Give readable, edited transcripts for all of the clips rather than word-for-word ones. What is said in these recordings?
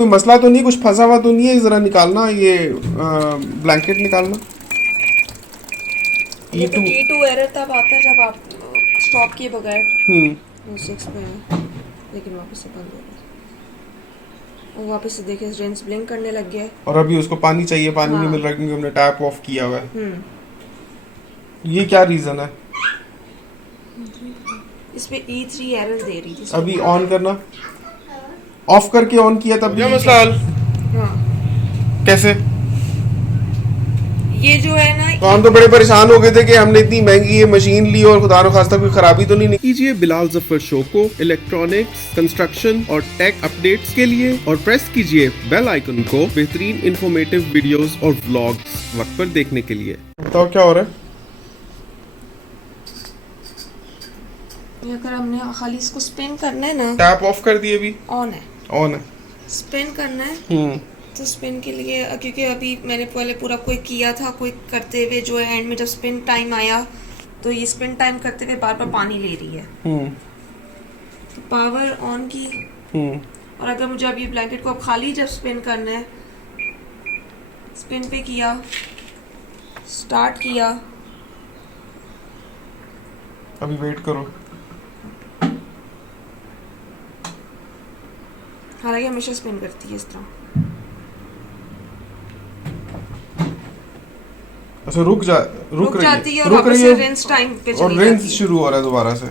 कोई मसला तो नहीं, कुछ फंसा हुआ तो नहीं है? जरा निकालना ये ब्लैंकेट निकालना। ये ई तो टू। E2 एरर तब आता है जब आप स्टॉप किए बगैर वो 6 पे है, लेकिन वापस से बंद हो गया। वो वापस से देखे रेंज ब्लिंक करने लग गया है। और अभी उसको पानी चाहिए, पानी नहीं हाँ। मिल रहा क्योंकि हमने टैप ऑफ किया हुआ है। ये क्या रीजन है? इस पे E3 एरर दे रही थी। अभी ऑन करना, ऑफ करके ऑन किया तब क्या मसला हल? हाँ, कैसे? ये जो है ना तो हम तो बड़े परेशान हो गए थे कि हमने इतनी महंगी ये मशीन ली और खुदा न खास्ता कोई खराबी तो नहीं कीजिए बिलाल जफर शो को इलेक्ट्रॉनिक्स, कंस्ट्रक्शन और टेक अपडेट्स के लिए और प्रेस कीजिए बेल आइकन को बेहतरीन इंफॉर्मेटिव वीडियोस और व्लॉग्स वक्त पर देखने के लिए। बताओ क्या हो रहा है? अगर हमने खाली इसको स्पिन करना है ना, टैप ऑफ कर दिए, अभी ऑन है। ऑन है। स्पिन करना है तो स्पिन के लिए, क्योंकि अभी मैंने पहले पूरा कोई किया था, कोई करते हुए जो है एंड में जब स्पिन टाइम आया तो ये स्पिन टाइम करते हुए बार बार पानी ले रही है। तो पावर ऑन की, और अगर मुझे अभी ब्लैंकेट को अब खाली जब स्पिन करना है, स्पिन पे किया, स्टार्ट किया। अभी वेट करो। हालांकि हमेशा स्पिन करती है इस तरह। अच्छा रुक जाती है और रुक वापस रही से है रेंज टाइम पे और चली रेंज जाती है। शुरू हो रहा है दोबारा से।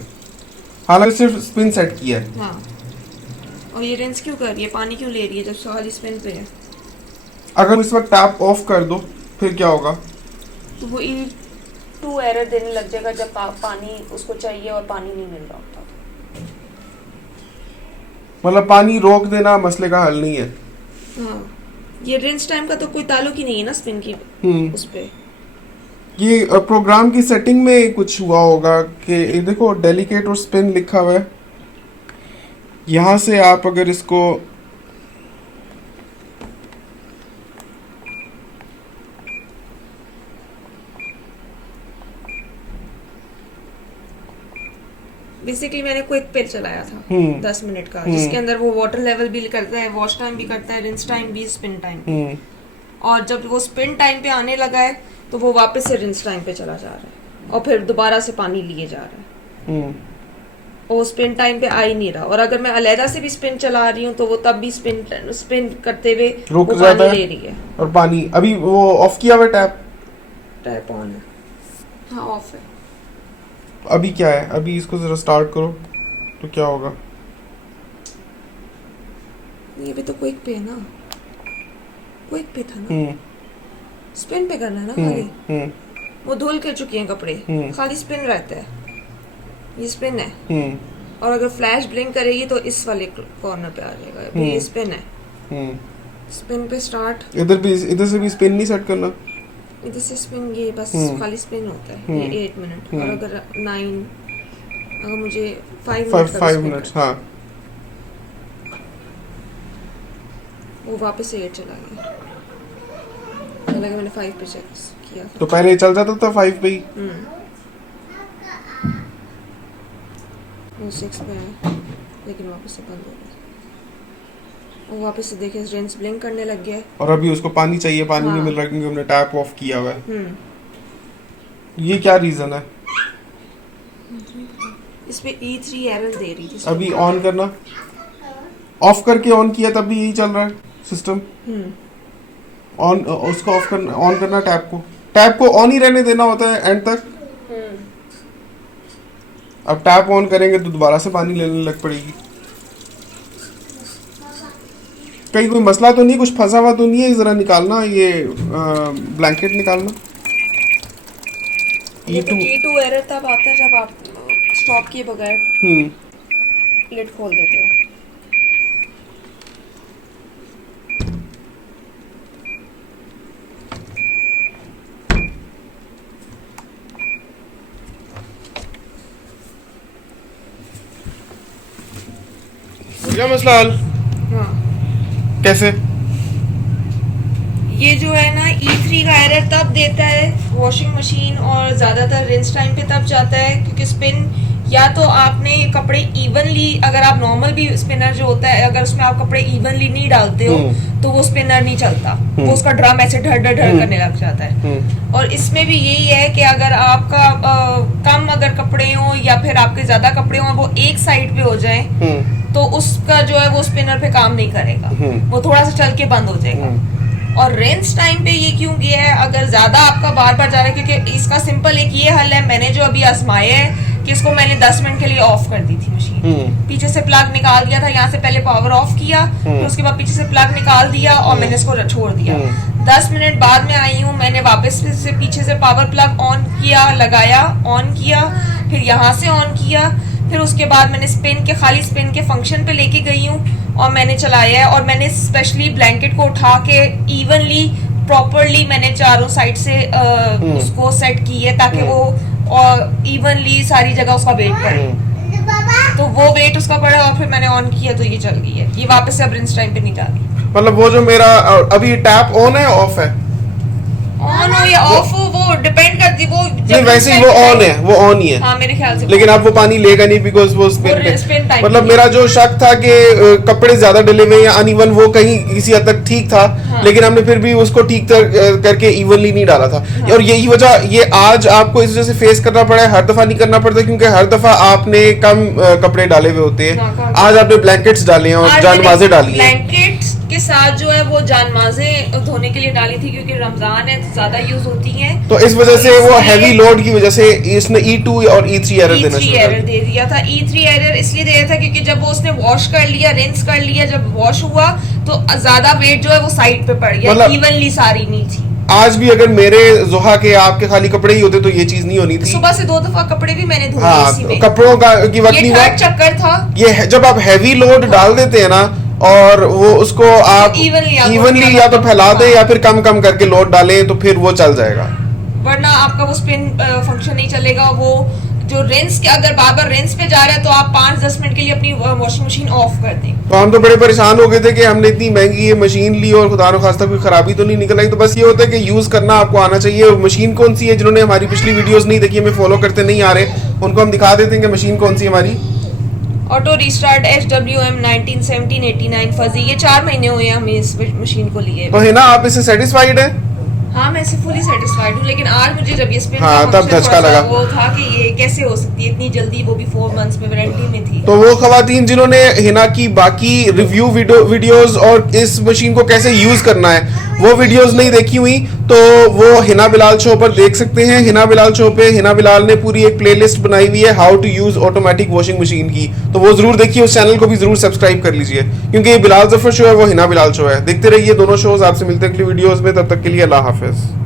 हालांकि सिर्फ स्पिन सेट किया है। हाँ, और ये रेंज क्यों कर रही है, पानी क्यों ले रही है जब खाली स्पिन पे है? अगर इस वक्त टैप ऑफ कर दो फिर क्या होगा? तो वो E2 एरर देने लग जाएगा जब पानी उसको चाहिए और पानी नहीं मिल रहा होता। मतलब पानी रोक देना मसले का हल नहीं है। हाँ, ये रेंज टाइम का तो कोई ताल्लुक ही नहीं है ना स्पिन की उस पे। ये प्रोग्राम की सेटिंग में कुछ हुआ होगा कि ये देखो डेलिकेट और स्पिन लिखा हुआ है। यहाँ से आप अगर इसको बेसिकली मैंने क्विक पे चलाया था 10 मिनट का, जिसके अंदर वो वाटर लेवल भी करता है, वॉश टाइम भी करता है, रिंस टाइम भी, स्पिन टाइम। और जब वो स्पिन टाइम पे आने लगा है तो वो वापस से रिंस टाइम पे चला जा रहा है और फिर दोबारा से पानी लिए जा रहा है। और स्पिन टाइम पे आ ही नहीं रहा। और अगर मैं अलहदा से भी स्पिन चला रही हूँ तो वो तब भी स्पिन करते हुए रुक वो जाता पानी है ले रही है। और पानी अभी वो ऑफ किया हुआ टैप। टैप ऑन है, हाँ ऑफ है। अभी क्या है? अभी इसको जरा स्टार्ट करो तो क्या होगा? ये भी तो क्विक पे है ना, क्विक पे था ना, स्पिन पे करना है ना खाली। वो धुल के चुके हैं कपड़े, खाली स्पिन रहता है, ये स्पिन है। और अगर फ्लैश ब्लिंक करेगी तो इस वाले कॉर्नर पे आ जाएगा। अभी ये स्पिन है, स्पिन पे स्टार्ट। इधर से भी स्पिन नहीं सेट करना? इधर से स्पिन, ये बस खाली स्पिन होता है। ये 8 मिनट, और अगर 9, अगर मुझे 5 मिनट हाँ। वो वापस से 8 चला गया। हालांकि मैंने 5 पे चेक किया था। तो पहले चल जाता था 5 पे ही। वो 6 पे है, लेकिन वापस से बंद हो गया। वो वापस से देखे रेंज ब्लिंक करने लग गया है। और अभी उसको पानी चाहिए, पानी नहीं हाँ। मिल रहा क्योंकि हमने टैप ऑफ किया हुआ है। ये क्या रीजन है? इस पे E3 एरर दे रही थी। अभी ऑन करना, ऑफ करके ऑन किया तब भी यही चल रहा है सिस्टम। ऑन उसको ऑफ करना, ऑन करना टैप को ऑन ही रहने देना होता है एंड तक। अब टैप ऑन करेंगे तो दोबारा से पानी लेने लग पड़ेगी। कहीं कोई मसला तो नहीं, कुछ फंसा हुआ तो नहीं है? जरा निकालना ये ब्लैंकेट निकालना। ये तो E2 एरर तब आता है जब आप स्टॉप किए बगैर लिड खोल देते हो। क्या मसला हल? हाँ, कैसे? ये जो है ना E3 का एरर तब देता है वॉशिंग मशीन, और ज्यादातर रिंस टाइम पे तब जाता है क्योंकि स्पिन या तो आपने कपड़े इवनली, अगर आप नॉर्मल भी स्पिनर जो होता है, अगर उसमें आप कपड़े इवनली नहीं डालते हो तो वो स्पिनर नहीं चलता, वो उसका ड्रम ऐसे ढर ढर ढर करने लग जाता है। और इसमें भी यही है कि अगर आपका कम अगर कपड़े हो या फिर आपके ज्यादा कपड़े हो, वो एक साइड पे हो जाए तो उसका जो है वो स्पिनर पे काम नहीं करेगा, वो थोड़ा सा चल के बंद हो जाएगा। और रेंज टाइम पे ये क्यों किया है, अगर ज्यादा आपका बार बार जा रहा है, क्योंकि इसका सिंपल एक ये हल है, मैंने जो अभी आजमाया है कि इसको मैंने 10 मिनट के लिए ऑफ कर दी थी मशीन, पीछे से प्लग निकाल दिया था, यहाँ से पहले पावर ऑफ किया, फिर उसके बाद पीछे से प्लग निकाल दिया और मैंने इसको छोड़ दिया। 10 मिनट बाद में आई हूँ, मैंने वापस से पीछे से पावर प्लग ऑन किया, लगाया, ऑन किया, फिर यहाँ से ऑन किया, फिर उसके बाद मैंने खाली स्पिन के फंक्शन पे लेके गई हूँ और मैंने चलाया है। और मैंने स्पेशली ब्लैंकेट को उठा के इवनली प्रॉपरली मैंने चारों साइड से उसको सेट की है ताकि वो इवनली सारी जगह उसका वेट पड़े। तो वो वेट उसका पड़ा और फिर मैंने ऑन किया तो ये चल गई है। ये वापस से अब रिंस टाइम पे निकाली। मतलब वो जो मेरा अभी टैप ऑन है ऑफ है? ऑन हो या ऑफ हो वो डिपेंड करती, वो नहीं वैसे ही वो ऑन है, वो ऑन ही है। हाँ मेरे ख्याल से। लेकिन अब वो पानी लेगा नहीं बिकॉज वो स्पिन पे। मतलब मेरा जो शक था कि कपड़े ज्यादा डले हुए या अनइवन, वो कहीं किसी हद तक ठीक था। हाँ। लेकिन हमने फिर भी उसको ठीक करके इवनली नहीं डाला था। हाँ। और यही वजह, ये आज आपको इस वजह से फेस करना पड़ा है, हर दफा नहीं करना पड़ता क्योंकि हर दफा आपने कम कपड़े डाले हुए होते हैं। आज आपने ब्लैंकेट्स डाले हैं और जानमाज़ें डाली हैं। ब्लैंकेट्स के साथ जो है वो जानमाज़ें धोने के लिए डाली थी क्योंकि रमजान है तो ज्यादा यूज होती हैं। तो इस वजह से वो हैवी लोड की वजह से इसने E2 और E3 एरर देना शुरू कर दिया था। E3 एरर इसलिए दे रहा था क्योंकि जब वो उसने वॉश कर लिया, रिंस कर लिया, जब वॉश हुआ तो ज्यादा वेट जो है वो साइड पे पड़ गया, इवनली सारी नहीं थी। आज भी अगर मेरे जोहा के आपके खाली कपड़े ही होते तो ये चीज नहीं होनी थी। सुबह से 2 दफा कपड़े भी मैंने धोए। हाँ, इसी में कपड़ों का की वक्त नहीं हुआ, चक्कर था ये। जब आप हैवी लोड डाल देते हैं ना और वो उसको आप इवनली या तो फैला दें या फिर कम कम करके लोड डालें तो फिर वो चल जाएगा, वरना आपका वो स्पिन फंक्शन नहीं चलेगा। वो जो रिंस के अगर बार बार रिंस पे जा रहा है तो आप 5-10 मिनट के लिए अपनी वॉशिंग मशीन ऑफ कर दें। तो हम तो बड़े परेशान हो गए थे कि हमने इतनी महंगी ये मशीन ली और खुदा न खास्ता कोई खराबी तो नहीं निकल आई। तो बस ये होता है कि यूज करना आपको आना चाहिए। मशीन कौन सी है, जिन्होंने हमारी पिछली वीडियोस नहीं देखी, हमें फॉलो करते नहीं आ रहे, उनको हम दिखा देते हैं कि मशीन कौन सी हमारी। Auto restart HWM 191789 fuzzy. ये 4 महीने हुए हमें इस मशीन को लिए। तो है ना, आप इससे सेटिस्फाइड है? हाँ मैं इससे फुली सेटिस्फाइड हूँ, लेकिन आज मुझे जब ये स्पिन तब झटका लगा, वो था कि ये कैसे हो सकती है इतनी जल्दी, वो भी 4 मंथ्स में वारंटी में थी। तो वो खवातीन जिन्होंने हिना की बाकी रिव्यू वीडियोस और इस मशीन को कैसे यूज करना है वो वीडियोस नहीं देखी हुई तो वो हिना बिलाल शो पर देख सकते हैं। हिना बिलाल शो पे हिना बिलाल ने पूरी एक प्लेलिस्ट बनाई हुई है how to use automatic washing machine की, तो वो जरूर देखिए। उस चैनल को भी जरूर सब्सक्राइब कर लीजिए क्योंकि ये बिलाल जफर शो है, वो हिना बिलाल शो है। देखते रहिए दोनों शोज। आपसे मिलते हैं अगली वीडियोस में, तब तक के लिए अल्लाह हाफिज।